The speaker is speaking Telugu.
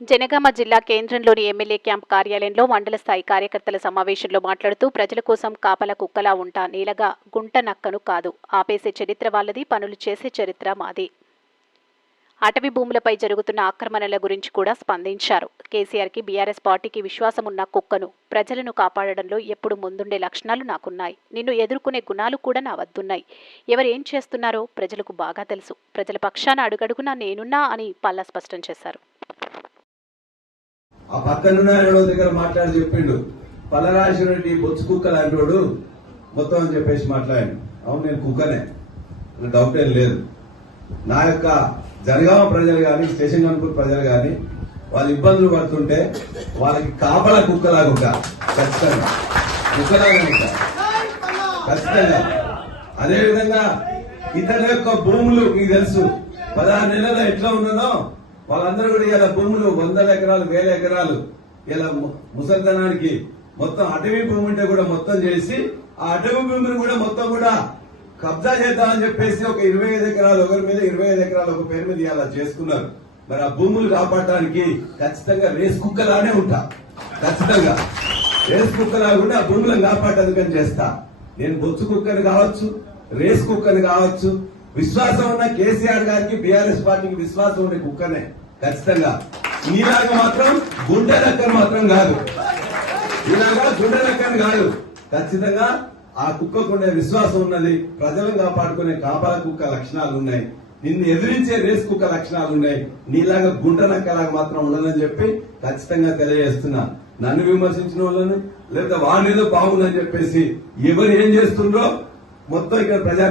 జనగామ జిల్లా కేంద్రంలోని ఎమ్మెల్యే క్యాంప్ కార్యాలయంలో మండల స్థాయి కార్యకర్తల సమావేశంలో మాట్లాడుతూ ప్రజల కోసం కాపల కుక్కలా ఉంటా నీలగా గుంట నక్కను కాదు ఆపేసే చరిత్ర వాళ్ళది పనులు చేసే చరిత్ర మాది. అటవీ భూములపై జరుగుతున్న ఆక్రమణల గురించి కూడా స్పందించారు. కేసీఆర్కి బీఆర్ఎస్ పార్టీకి విశ్వాసం ఉన్న కుక్కను ప్రజలను కాపాడడంలో ఎప్పుడు ముందుండే లక్షణాలు నాకున్నాయి. నిన్ను ఎదుర్కొనే గుణాలు కూడా నా వద్దున్నాయి. ఎవరేం చేస్తున్నారో ప్రజలకు బాగా తెలుసు. ప్రజల పక్షాన అడుగడుగునా నేనున్నా అని పల్లా స్పష్టం చేశారు. ఆ పక్కనున్న ఎవడో దగ్గర మాట్లాడి చెప్పిండు. పల్లరాజరెడ్డి బొచ్చు కుక్క లాంటివాడు మొత్తం అని చెప్పేసి మాట్లాడాను అవును నేను కుక్కనే. డౌట్ ఏం లేదు. నా యొక్క జనగామ ప్రజలు కానీ స్టేషన్ కనుపూర్ ప్రజలు కానీ వాళ్ళు ఇబ్బందులు పడుతుంటే వాళ్ళకి కాపల కుక్కలాగా ఉంటా ఖచ్చితంగా. కుక్కలాగా ఉంటా ఖచ్చితంగా. అదేవిధంగా ఇతని యొక్క భూములు మీకు తెలుసు. పదహారు నెలల ఎట్లా ఉన్నదో వాళ్ళందరూ కూడా ఇలా భూములు వందల ఎకరాలు వేల ఎకరాలు ఇలా ము- మొత్తం అటవీ భూమి ఉంటే కూడా మొత్తం చేసి ఆ అటవీ భూమిని కూడా మొత్తం కూడా కబ్జా చేద్దామని చెప్పేసి ఒక ఇరవై ఐదు ఎకరాలు ఒకరి మీద ఇరవై ఐదు ఎకరాలు ఒక పేరు మీద ఇలా చేసుకున్నారు. మరి ఆ భూములు కాపాడటానికి ఖచ్చితంగా రేస్ కుక్కలానే ఉంటా. ఖచ్చితంగా. రేస్ కుక్కలా కూడా ఆ భూములను కాపాడేందుకని చేస్తా. నేను బొచ్చు కుక్కని కావచ్చు రేస్ కుక్కని కావచ్చు విశ్వాసం ఉన్న కేసీఆర్ గారికి బీఆర్ఎస్ పార్టీకి విశ్వాసం ఉండే కుక్కనే ఖచ్చితంగా. నీలాగా మాత్రం గుండె లెక్కను మాత్రం కాదు. ఇలాగా గుండె లెక్కను కాదు. ఖచ్చితంగా ఆ కుక్కకుండే విశ్వాసం ఉన్నది. ప్రజలను కాపాడుకునే కాపాల కుక్క లక్షణాలు ఉన్నాయి. నిన్ను ఎదిరించే రేస్ కుక్క లక్షణాలు ఉన్నాయి. నీలాగా గుంట నక్కలాగా మాత్రం ఉండదని చెప్పి ఖచ్చితంగా తెలియజేస్తున్నా. నన్ను విమర్శించిన వాళ్ళను లేదా వాణిలో బాగుందని చెప్పేసి ఎవరు ఏం చేస్తుండ్రో మొత్తం ఇక్కడ ప్రజా